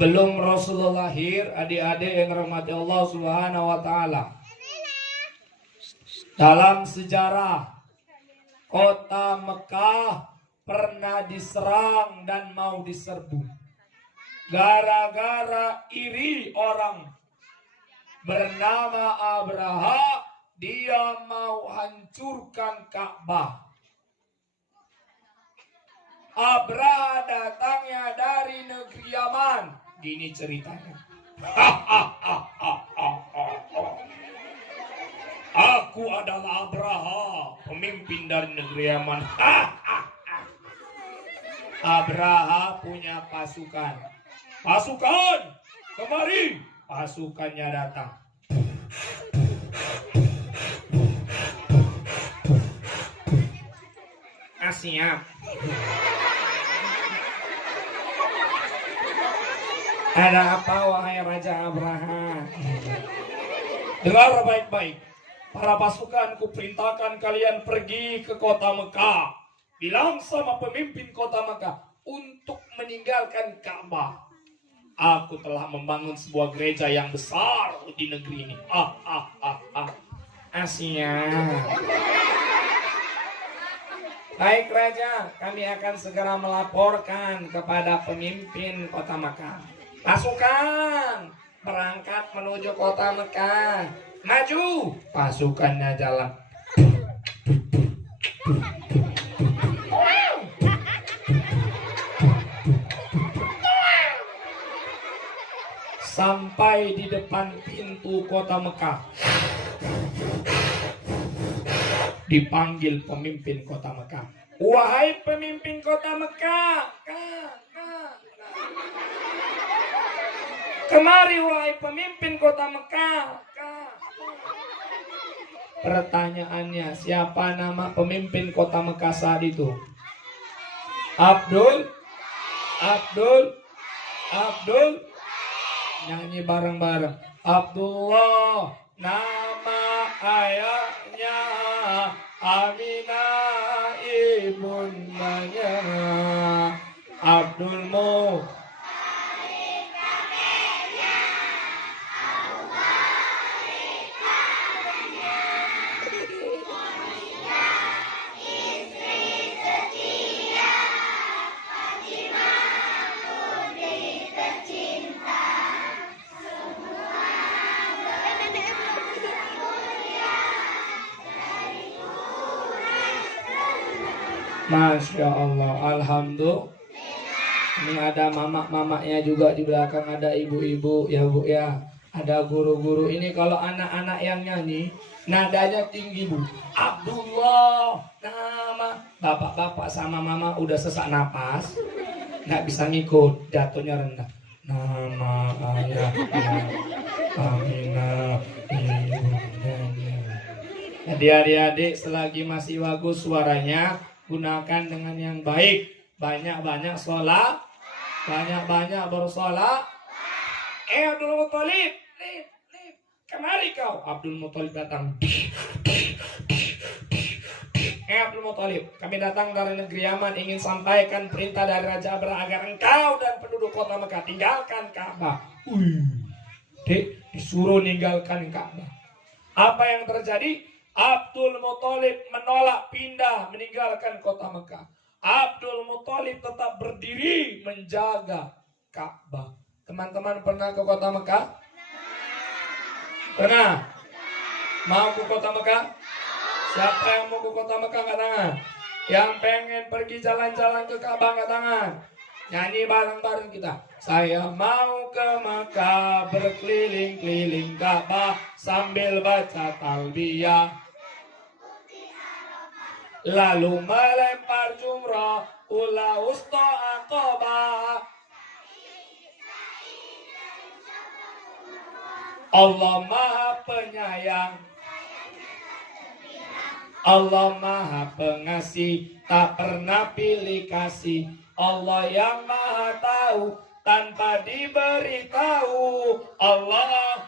Sebelum Rasulullah lahir, adik-adik yang rahmati Allah Subhanahu wa taala. Dalam sejarah kota Mekah pernah diserang dan mau diserbu. Gara-gara iri orang bernama Abraha, dia mau hancurkan Ka'bah. Abraha datangnya dari negeri Yaman. Gini ceritanya. Aku adalah Abraha, pemimpin dari negeri Yaman. Abraha punya pasukan. Pasukan, kemari. Pasukannya datang. Siap. Ada apa wahai Raja Abraha? Dengar baik-baik. Para pasukan kuperintahkan kalian pergi ke kota Mekah. Bilang sama pemimpin kota Mekah untuk meninggalkan Ka'bah. Aku telah membangun sebuah gereja yang besar di negeri ini. Asia. Baik Raja, kami akan segera melaporkan kepada pemimpin kota Mekah. Pasukan berangkat menuju kota Mekah. Maju, pasukannya jalan. Sampai di depan pintu kota Mekah. Dipanggil pemimpin kota Mekah. Wahai pemimpin kota Mekah, kemari wahai pemimpin kota Mekah. Pertanyaannya, siapa nama pemimpin kota Mekah saat itu? Abdul. Nyanyi bareng-bareng. Abdullah, nama ayahnya Aminah ibundanya. Abdul Mu. Masya Allah, alhamdulillah. Ini ada mama-mamanya juga di belakang, ada ibu-ibu ya Bu ya, ada guru-guru. Ini kalau anak-anak yang nyanyi nadanya tinggi Bu. Abdullah, nama bapak-bapak sama mama udah sesak napas, nggak bisa ngikut, jatuhnya rendah. Nama ayahnya Aminah ibundanya. Jadi adik-adik selagi masih bagus suaranya, gunakan dengan yang baik. Banyak-banyak sholat, banyak-banyak bersolat. Abdul Muthalib, kemari kau. Abdul Muthalib datang. Abdul Muthalib, kami datang dari negeri Yaman, ingin sampaikan perintah dari Raja Abraha agar engkau dan penduduk kota Mekah tinggalkan Ka'bah. Disuruh ninggalkan Ka'bah. Apa yang terjadi? Abdul Muthalib menolak pindah meninggalkan kota Mekah. Abdul Muthalib tetap berdiri menjaga Ka'bah. Teman-teman pernah ke kota Mekah? Pernah? Mau ke kota Mekah? Siapa yang mau ke kota Mekah angkat tangan? Yang pengen pergi jalan-jalan ke Ka'bah angkat tangan. Nyanyi bareng-bareng kita. Saya mau ke Mekah berkeliling-keliling Ka'bah sambil baca talbiyah, lalu melempar jumrah ula wusta aqabah. Allah Maha Penyayang, Allah Maha Pengasih, tak pernah pilih kasih. Allah yang Maha Tahu tanpa diberitahu. Allah.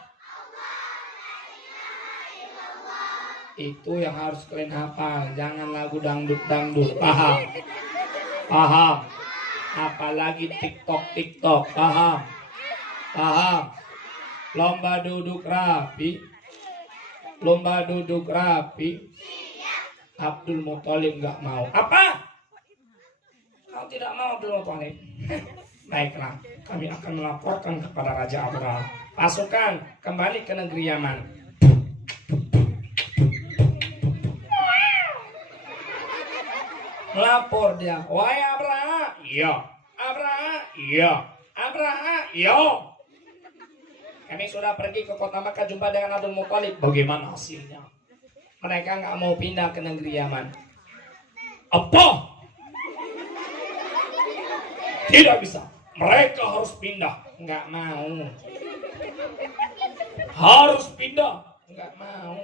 Itu yang harus kalian hafal. Jangan lagu dangdut-dangdut. Paham? Apalagi TikTok. Paham? Paham? Lomba duduk rapi. Lomba duduk rapi. Abdul Muthalib nggak mau. Apa? Kau tidak mau Abdul Muthalib? Baiklah, kami akan melaporkan kepada Raja Abraha. Pasukan kembali ke negeri Yaman. Melapor dia. Wahai Abraha. Iya. Abraha. Iya. Abraha. Iya. Kami sudah pergi ke kota Makkah jumpa dengan Abdul Muthalib. Bagaimana hasilnya? Mereka nggak mau pindah ke negeri Yaman. Apa? Tidak bisa. Mereka harus pindah. Nggak mau. Harus pindah. Nggak mau.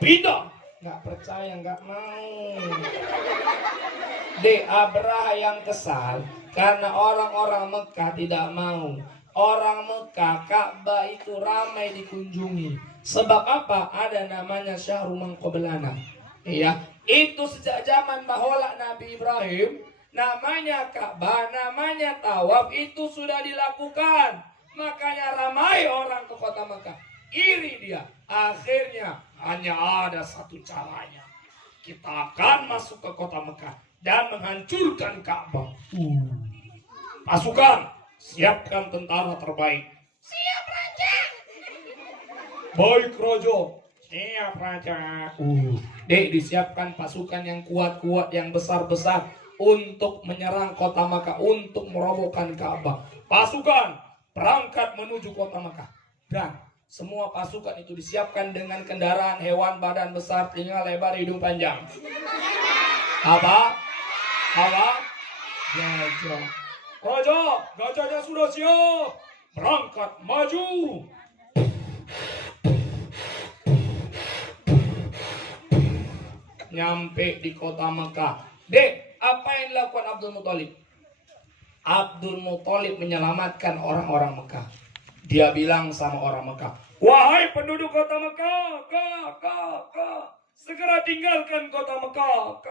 Pindah. Nggak percaya, nggak mau. Abraha yang kesal karena orang-orang Mekah tidak mau. Orang Mekah, Ka'bah itu ramai dikunjungi. Sebab apa? Ada namanya Syahrul Mangqablana. Iya, itu sejak zaman bahola Nabi Ibrahim, namanya Ka'bah, namanya tawaf itu sudah dilakukan. Makanya ramai orang ke kota Mekah. Iri dia. Akhirnya hanya ada satu caranya. Kita akan masuk ke kota Mekah dan menghancurkan Ka'bah. Pasukan, siapkan tentara terbaik. Siap Raja. Baik Raja. Siap Raja. Disiapkan pasukan yang kuat-kuat, yang besar-besar untuk menyerang kota Mekah, untuk merobohkan Ka'bah. Pasukan berangkat menuju kota Mekah. Dan semua pasukan itu disiapkan dengan kendaraan hewan badan besar, telinga lebar, hidung panjang. Apa? Gajah. Raja, gajahnya sudah siap. Berangkat maju. Nyampe di kota Mekah. Apa yang dilakukan Abdul Muthalib? Abdul Muthalib menyelamatkan orang-orang Mekah. Dia bilang sama orang Mekah, wahai penduduk kota Mekah, segera tinggalkan kota Mekah,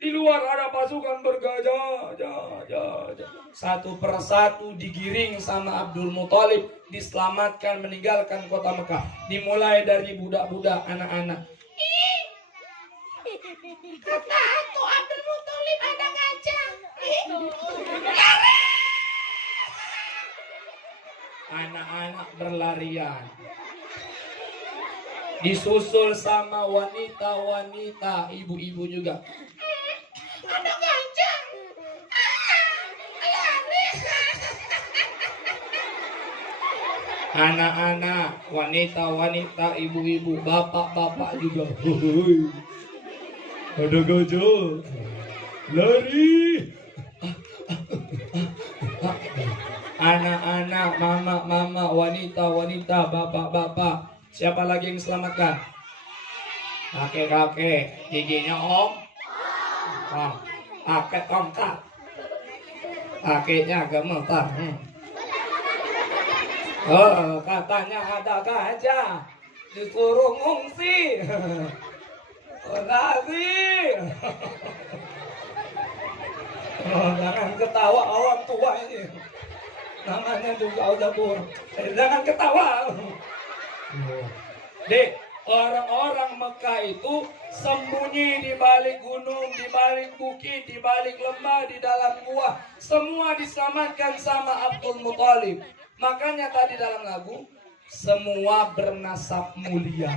Di luar ada pasukan bergajah, Satu persatu digiring sama Abdul Muthalib, diselamatkan, meninggalkan kota Mekah. Dimulai dari budak-budak, anak-anak. Kata itu Abdul Muthalib ada gajah. Anak-anak berlarian. Disusul sama wanita-wanita, ibu-ibu juga. Ada gajah. Lari. Anak-anak, wanita-wanita, ibu-ibu, bapak-bapak juga. Ada gajah. Lari. Anak-anak, mama-mama, wanita-wanita, bapak-bapak. Siapa lagi yang diselamatkan? Kakek-kakek, giginya om. Kakek tongkat. Kakeknya gemetar. Katanya ada gajah. Disuruh ngungsi. Lari. Jangan ketawa orang tua ini. Namanya juga udah buruk. Jangan ketawa. Orang-orang Mekah itu sembunyi di balik gunung, di balik bukit, di balik lembah, di dalam gua. Semua diselamatkan sama Abdul Muthalib. Makanya tadi dalam lagu, semua bernasab mulia.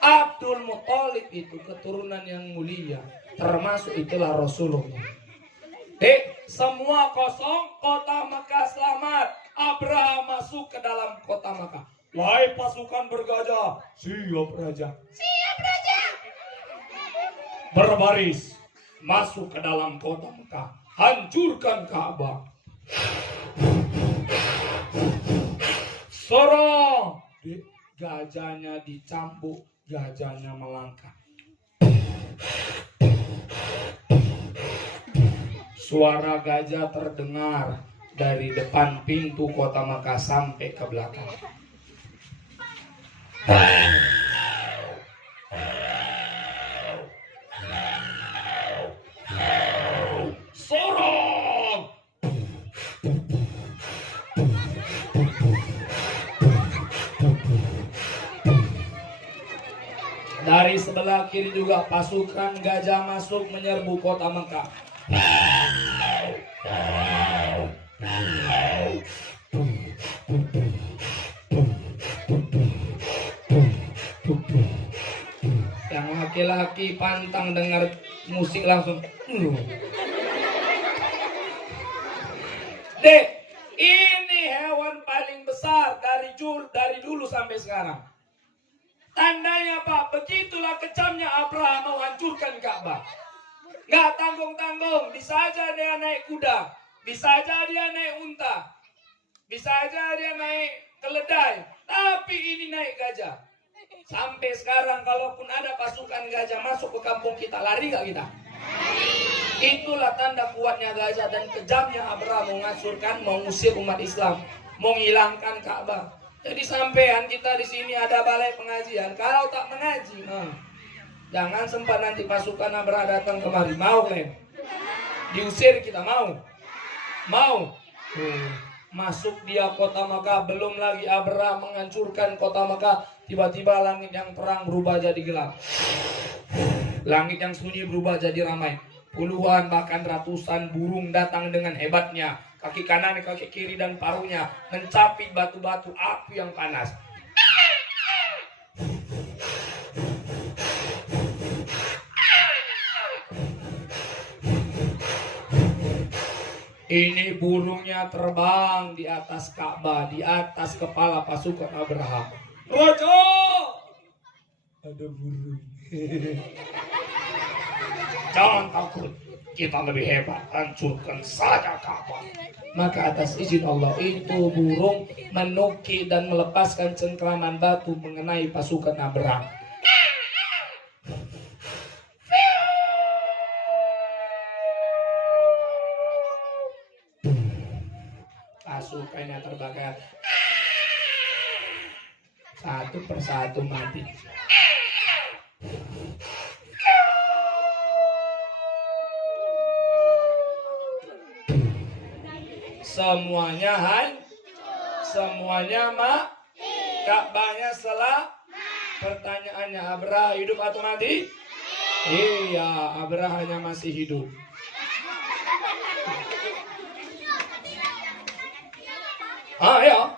Abdul Muthalib itu keturunan yang mulia. Termasuk itulah Rasulullah. Semua kosong, kota Mekah selamat. Abraha masuk ke dalam kota Mekah. Wahai pasukan bergajah, siap Raja. Siap Raja. Berbaris masuk ke dalam kota Mekah. Hancurkan Ka'bah. Sorong. Gajahnya dicambuk, gajahnya melangkah. Suara gajah terdengar dari depan pintu kota Mekah sampai ke belakang. Sorong! Dari sebelah kiri juga pasukan gajah masuk menyerbu kota Mekah. Yang laki-laki pantang dengar musik langsung. Dek, ini hewan paling besar dari dulu sampai sekarang. Tandanya Pak, begitulah kejamnya Abraham mau hancurkan Ka'bah. Nggak tanggung-tanggung, bisa aja dia naik kuda, bisa aja dia naik unta, bisa aja dia naik keledai, tapi ini naik gajah. Sampai sekarang kalaupun ada pasukan gajah masuk ke kampung kita, lari gak kita? Itulah tanda kuatnya gajah dan kejamnya Abraham menghancurkan, mengusir umat Islam, menghilangkan Ka'bah. Jadi sampean kita di sini ada balai pengajian. Kalau tak mengaji, jangan sempat nanti pasukan Abraham datang kemari. Mau kalian? Diusir kita mau? Masuk dia kota Makkah, belum lagi Abraham menghancurkan kota Makkah. Tiba-tiba langit yang terang berubah jadi gelap. Langit yang sunyi berubah jadi ramai. Puluhan bahkan ratusan burung datang dengan hebatnya. Kaki kanan, kaki kiri dan paruhnya mencapik batu-batu api yang panas. Ini burungnya terbang di atas Ka'bah, di atas kepala pasukan Abraham. Rojo! Ada burung. Jangan takut, kita lebih hebat, hancurkan saja Ka'bah. Maka atas izin Allah itu burung menukik dan melepaskan cengkraman batu mengenai pasukan Abraham. Pasukannya terbakar. Satu persatu mati. Semuanya Ka'bahnya salah. Pertanyaannya, Abraham hidup atau mati? Iya, Abrahamnya masih hidup. Ya.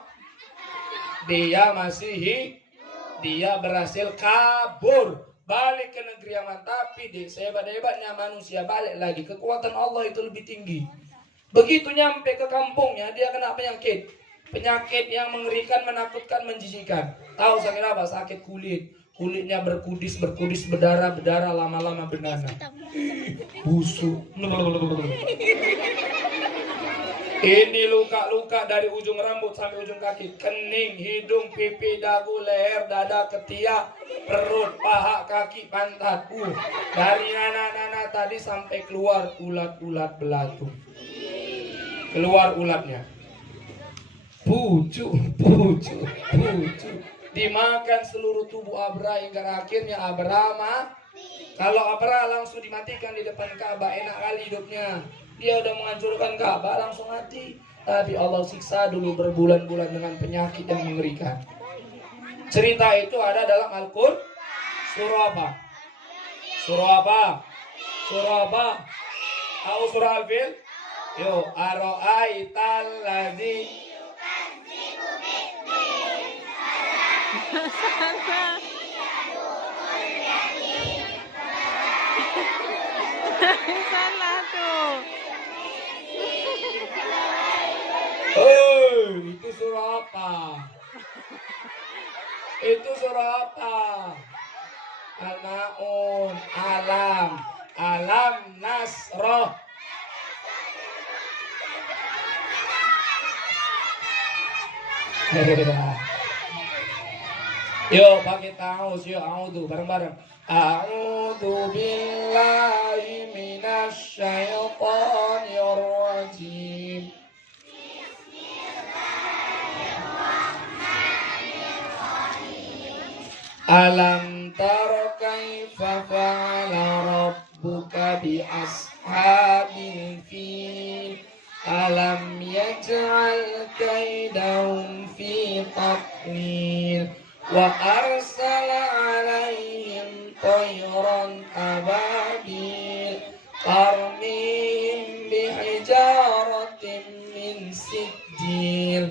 Dia berhasil kabur balik ke negeri Yaman. Tapi sehebat-hebatnya manusia balik lagi, kekuatan Allah itu lebih tinggi. Begitu nyampe ke kampungnya, dia kena penyakit. Penyakit yang mengerikan, menakutkan, menjijikan. Tahu sakit apa? Sakit kulit. Kulitnya berkudis, berdarah, lama-lama bernanah. Busuk. Ini luka-luka dari ujung rambut sampai ujung kaki. Kening, hidung, pipi, dagu, leher, dada, ketiak, perut, paha, kaki, pantat. Dari nana-nana tadi sampai keluar ulat-ulat belatung. Keluar ulatnya. Pucuk. Dimakan seluruh tubuh Abraham hingga akhirnya Abraham. Kalau Abraham langsung dimatikan di depan Ka'bah, enak kali hidupnya. Dia udah menghancurkan Ka'bah langsung mati. Tapi Allah siksa dulu berbulan-bulan dengan penyakit yang mengerikan. Cerita itu ada dalam Al-Qur'an. Surah apa? Tahu surah Al-Fil? Yo, aro'aital ladzi salah tuh. Itu surah apa? Al-Maun, Alam Nasroh. Yuk pakai taus, yuk a'udzu bareng-bareng. A'udzu billahi minasy syaithanir rajim. Alam tara kaifa fa'ala rabbuka bi ashabil fil. Alam yaj'al فاجعل كيدهم في تضليل وأرسل عليهم طيرا أبابيل ترميهم بحجارة من سجيل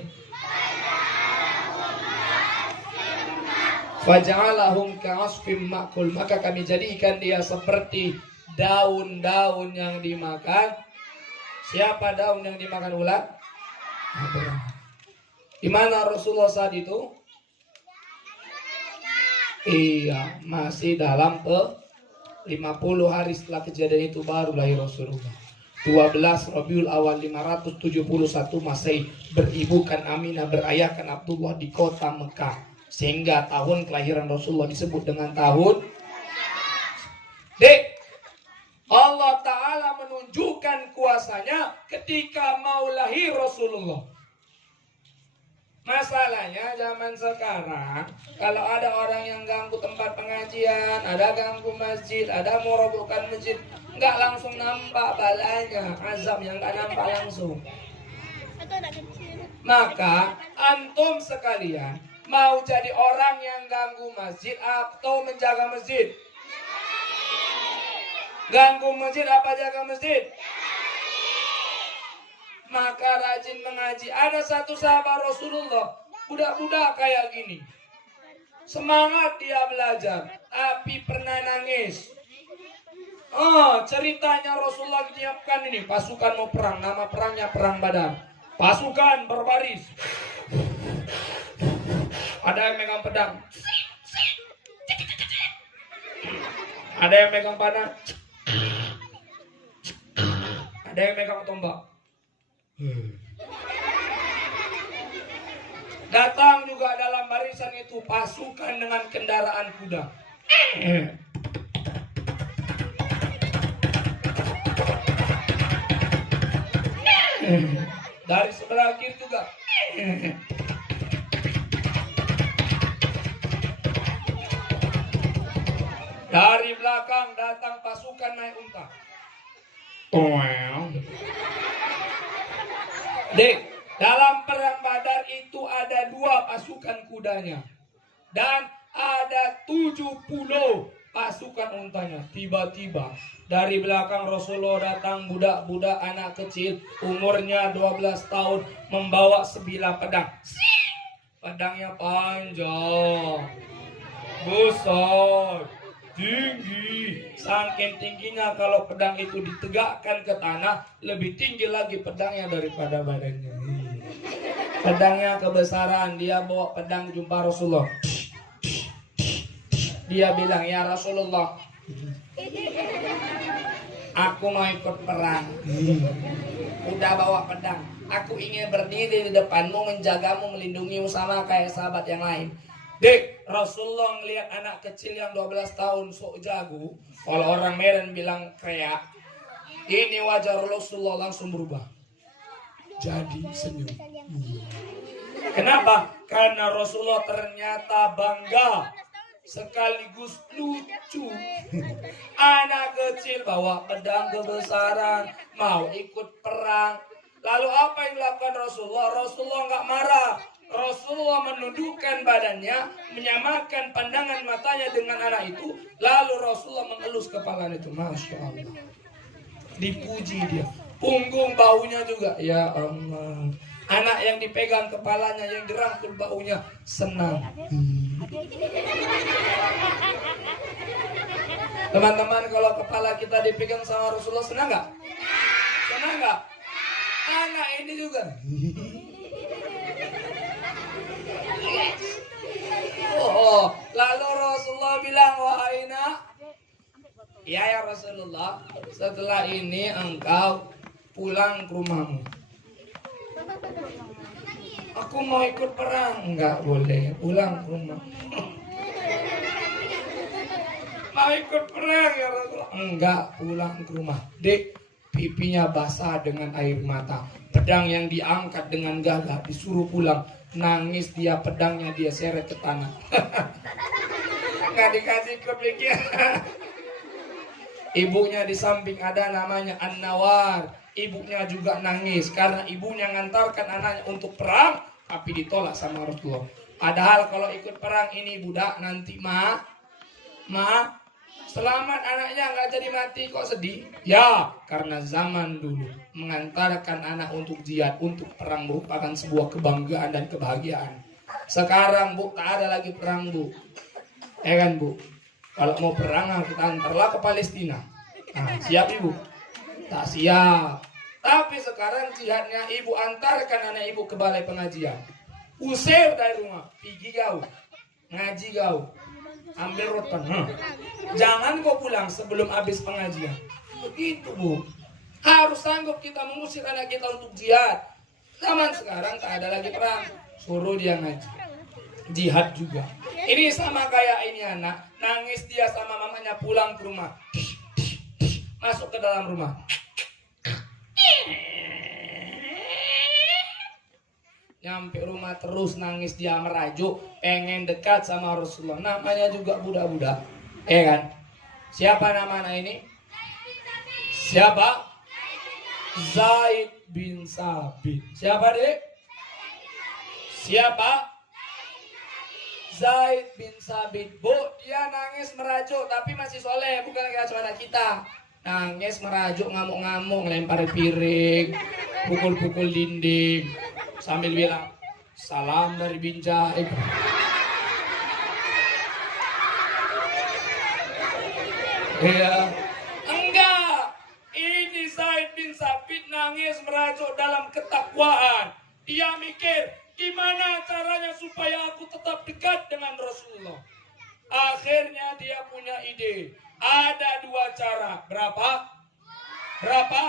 Faj'alahum ka'asfim ma'kul, maka kami jadikan dia seperti daun-daun yang dimakan. Siapa daun yang dimakan ulat? Di mana Rasulullah saat itu? Iya, masih dalam 50 hari setelah kejadian itu baru lahir Rasulullah. 12 Rabiul Awal 571 Masehi, beribukan Aminah, berayahkan Abdullah di kota Mekah. Sehingga tahun kelahiran Rasulullah disebut dengan tahun Allah Ta'ala menunjukkan kuasanya ketika mau lahir Rasulullah. Masalahnya zaman sekarang, kalau ada orang yang ganggu tempat pengajian, ada ganggu masjid, ada merobohkan masjid, nggak langsung nampak balanya, azab yang nggak nampak langsung. Maka antum sekalian mau jadi orang yang ganggu masjid atau menjaga masjid? Ganggu masjid apa jaga masjid? Maka rajin mengaji. Ada satu sahabat Rasulullah, budak-budak kayak gini, semangat dia belajar, tapi pernah nangis. Ceritanya Rasulullah menyiapkan ini, pasukan mau perang, nama perangnya Perang Badar. Pasukan berbaris, ada yang megang pedang, ada yang megang panah, ada yang megang tombak. Datang juga dalam barisan itu pasukan dengan kendaraan kuda. Dari sebelah kiri juga. Dari belakang datang pasukan naik unta. Dalam perang Badar itu ada 2 pasukan kudanya dan ada 70 pasukan untanya. Tiba-tiba dari belakang Rasulullah datang budak-budak anak kecil umurnya 12 tahun membawa sebilah pedang. Pedangnya panjang, besar, tinggi. Saking tingginya kalau pedang itu ditegakkan ke tanah, lebih tinggi lagi pedangnya daripada badannya. Pedangnya kebesaran. Dia bawa pedang jumpa Rasulullah. Dia bilang, ya Rasulullah, aku mau ikut perang. Udah bawa pedang. Aku ingin berdiri di depanmu, menjagamu, melindungimu sama kayak sahabat yang lain. Rasulullah ngelihat anak kecil yang 12 tahun sok jago. Kalau orang Medan bilang kreak. Ini wajah Rasulullah langsung berubah jadi senyum. Kenapa? Karena Rasulullah ternyata bangga sekaligus lucu. Anak kecil bawa pedang kebesaran, mau ikut perang. Lalu apa yang dilakukan Rasulullah? Rasulullah nggak marah. Rasulullah menundukkan badannya, menyamakan pandangan matanya dengan anak itu. Lalu Rasulullah mengelus kepalanya itu. Masya Allah. Dipuji dia. Punggung baunya juga. Ya Allah. Anak yang dipegang kepalanya, yang dirangkul baunya, senang. Teman-teman, kalau kepala kita dipegang sama Rasulullah, senang nggak? Senang nggak? Anak ini juga. Lalu Rasulullah bilang, wahai nak, ya Rasulullah, setelah ini engkau pulang ke rumahmu. Aku mau ikut perang. Enggak boleh, pulang ke rumah. Mau ikut perang ya Rasulullah. Enggak, pulang ke rumah. Pipinya basah dengan air mata. Pedang yang diangkat dengan gagah, disuruh pulang. Nangis dia, pedangnya dia seret ke tanah. Nggak dikasih klub lagi. Ibunya di samping ada namanya An-Nawar. ibunya juga nangis karena ibunya ngantarkan anaknya untuk perang, tapi ditolak sama Rasulullah. Padahal kalau ikut perang ini budak nanti selamat anaknya nggak jadi mati kok sedih? Ya, karena zaman dulu mengantarkan anak untuk jihad, untuk perang merupakan sebuah kebanggaan dan kebahagiaan. Sekarang Bu, tak ada lagi perang Bu. Kan Bu? Kalau mau perang kita antarlah ke Palestina. Nah, siap Ibu? Tak siap. Tapi sekarang jihadnya ibu antarkan anak ibu ke balai pengajian. Usir dari rumah, pergi kau, ngaji kau, ambil rotan. Jangan kau pulang sebelum habis pengajian. Begitu Bu. Harus sanggup kita mengusir anak kita untuk jihad. Zaman sekarang tak ada lagi perang, suruh dia ngaji. Jihad juga. Ini sama kayak ini anak, nangis dia sama mamanya pulang ke rumah. Masuk ke dalam rumah. Nyampe rumah terus nangis dia merajuk, pengen dekat sama Rasulullah. Namanya juga budak-budak, kan? Siapa nama anak ini? Siapa? Zaid bin Sabit. Siapa dek? Siapa? Zaid bin Sabit. Bu, dia nangis merajuk tapi masih soleh, bukan kayak anak kita. Nangis merajuk, ngamuk-ngamuk, lempar piring, pukul-pukul dinding, sambil bilang salam dari Binjai. Iya, enggak. Ini Zaid bin Sabit nangis merajuk dalam ketakwaan. Dia mikir, gimana caranya supaya aku tetap dekat dengan Rasulullah. Akhirnya dia punya ide. Ada dua cara. Berapa?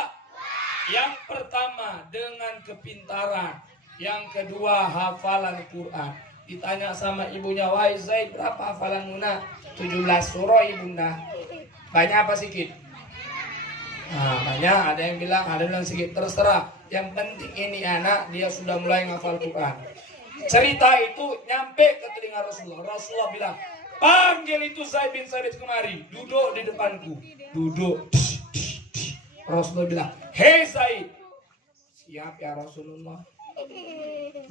Yang pertama dengan kepintaran. Yang kedua hafalan Quran. Ditanya sama ibunya, wahai Zaid, berapa hafalanmu nak? 17 surah ibunda. Banyak apa sedikit? Nah, banyak. Ada yang bilang sedikit. Terserah. Yang penting ini anak dia sudah mulai ngafal Quran. Cerita itu nyampe ke telinga Rasulullah. Rasulullah bilang, panggil itu Zaid bin Sabit kemari. Duduk di depanku. Duduk. Rasulullah bilang, hei Zaid. Siap ya Rasulullah.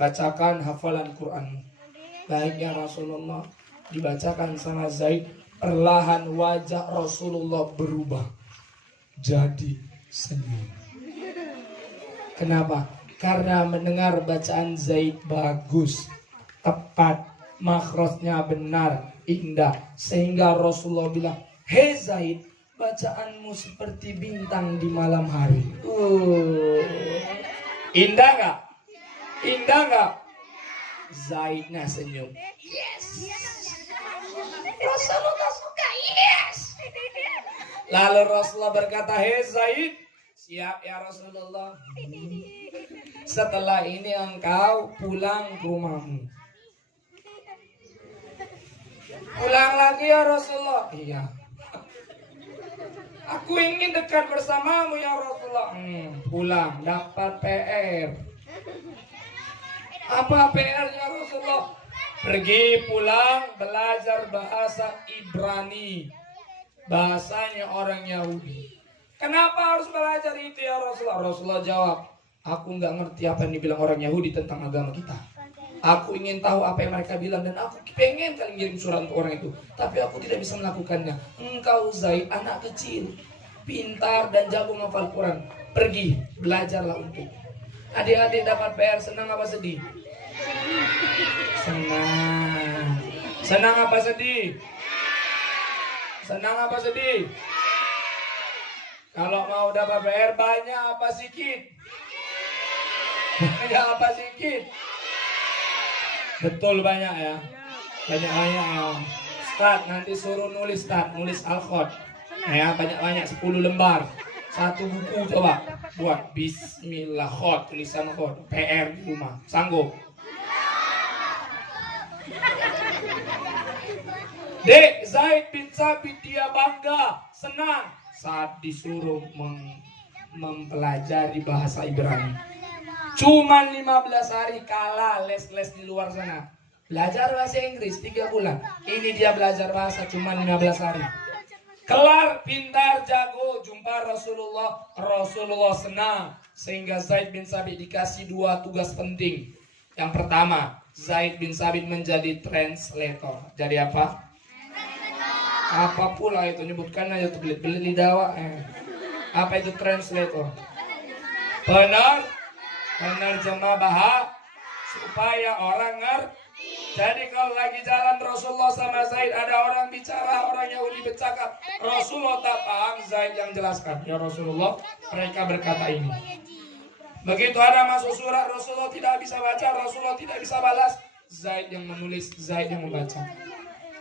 Bacakan hafalan Quran. Baik ya Rasulullah. Dibacakan sama Zaid. Perlahan wajah Rasulullah berubah jadi senyum. Kenapa? Karena mendengar bacaan Zaid bagus, tepat, makhrajnya benar, indah. Sehingga Rasulullah bilang, hei Zaid, bacaanmu seperti bintang di malam hari. Indah gak? Indah gak? Zaidnya senyum. Yes. Rasulullah suka, yes. Lalu Rasulullah berkata, hei Zaid, siap ya Rasulullah. Setelah ini engkau pulang ke rumahmu. Pulang lagi ya Rasulullah. Iya. Aku ingin dekat bersamamu ya Rasulullah. Pulang dapat PR. Apa PR-nya Rasulullah? Pergi pulang belajar bahasa Ibrani. Bahasanya orang Yahudi. Kenapa harus belajar itu ya Rasulullah? Rasulullah jawab, aku nggak ngerti apa yang dibilang orang Yahudi tentang agama kita. Aku ingin tahu apa yang mereka bilang dan aku pengen kali ngirim surat untuk orang itu. Tapi aku tidak bisa melakukannya. Engkau Zaid, anak kecil, pintar dan jago menghafal Quran. Pergi, belajarlah untuk. Adik-adik dapat PR, senang apa sedih? Senang. Senang apa sedih? Senang apa sedih? Kalau mau dapat PR banyak apa sedikit? Banyak apa sedikit? Betul banyak ya. Banyak-banyak ya. Start nanti suruh nulis nulis Al-Khod. Ya, banyak-banyak 10 lembar. Satu buku coba buat bismillah khod, tulisan khod, PR di rumah. Sanggup? Dek, Zaid bin Sabit dia bangga, senang saat disuruh mempelajari bahasa Ibrani. Cuman 15 hari kalah les-les di luar sana. Belajar bahasa Inggris 3 bulan. Ini dia belajar bahasa cuman 15 hari. Kelar, pintar, jago, jumpa Rasulullah. Rasulullah senang. Sehingga Zaid bin Sabit dikasih 2 tugas penting. Yang pertama, Zaid bin Sabit menjadi translator. Jadi apa? Apa pula itu, nyebutkan aja tuh, belit-belit lidah. Apa itu translator? Penerjemah bahasa supaya orang ngerti. Jadi kalau lagi jalan Rasulullah sama Zaid, ada orang bicara, orang Yahudi bercakap, Rasulullah tak paham, Zaid yang jelaskan. Ya Rasulullah, mereka berkata ini. Begitu ada masuk surat, Rasulullah tidak bisa baca, Rasulullah tidak bisa balas, Zaid yang menulis, Zaid yang membaca.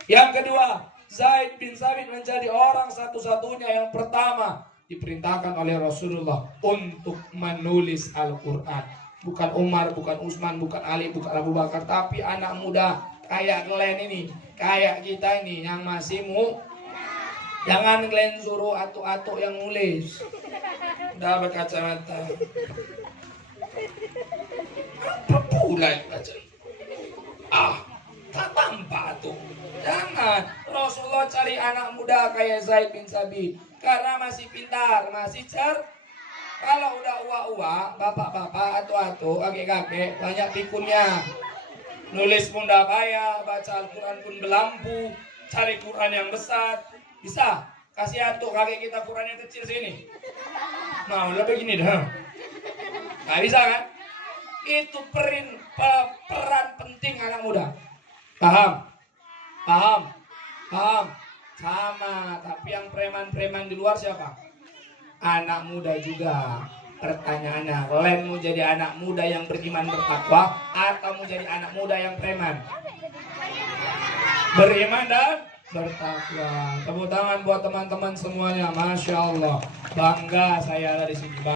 Yang kedua, Zaid bin Sabit menjadi orang satu-satunya yang pertama diperintahkan oleh Rasulullah untuk menulis Al-Quran. Bukan Umar, bukan Utsman, bukan Ali, bukan Abu Bakar, tapi anak muda kayak kalian ini, kayak kita ini yang masih jangan kalian suruh atuk-atuk yang nulis. Udah berkacamata. Apa pula yang baca? Tak tampak tuh. Jangan. Rasulullah cari anak muda kayak Zaid bin Sabit karena masih pintar, masih Kalau udah uak-uak, bapak-bapak, atu-atu, kakek-kakek, banyak pikunnya. Nulis pun dah payah, baca Al-Quran pun berlampu, cari Quran yang besar. Bisa? Kasih atuk kakek kita Quran yang kecil sini. Mau lah begini dah. Gak bisa kan? Itu peran penting anak muda. Paham? Paham? Paham? Sama, tapi yang preman-preman di luar siapa? Anak muda juga. Pertanyaannya, kalian mau jadi anak muda yang beriman bertakwa atau mau jadi anak muda yang preman? Beriman dan bertakwa. Tepuk tangan buat teman-teman semuanya. Masya Allah, bangga saya ada di sini.